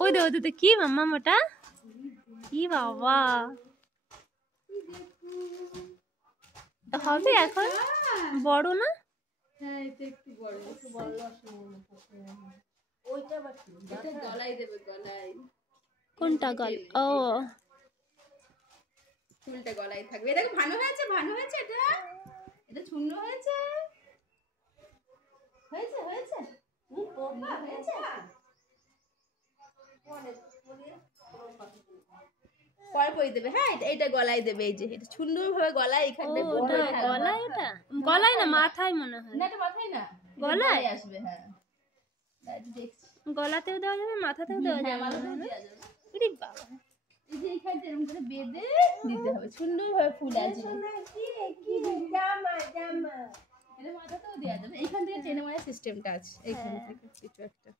ওই দে ওই দে কি মাম্মা ওটা কি বাবা হবে এখন বড় না হ্যাঁ এটা একটু বড় ওইটা বাকি এটা গলায় দেবে গলায় কোনটা গল ও ফুলটা গলায় থাকবে দেখো ভালো হয়েছে এটা এটা সুন্দর হয়েছে হয়েছে হয়েছে পোকা হয়েছে পরে পরে দেবে হ্যাঁ এটা গলায় দেবে এই যে এটা সুন্দর ভাবে গলায় এখানে গলায় ওটা গলায় না মাথায় মনে হয় না এটা মাথায় না গলায় আসবে হ্যাঁ গলাতেও দেওয়া যাবে মাথাতেও দেওয়া যাবে আরে বাবা এই যে এখানে এরকম করে বেঁধে দিতে হবে সুন্দর ভাবে ফুল আসবে এটা মাথাতেও দেওয়া যাবে এইখান থেকে টেনে মারার সিস্টেমটা আছে এইখান থেকে কিছু একটা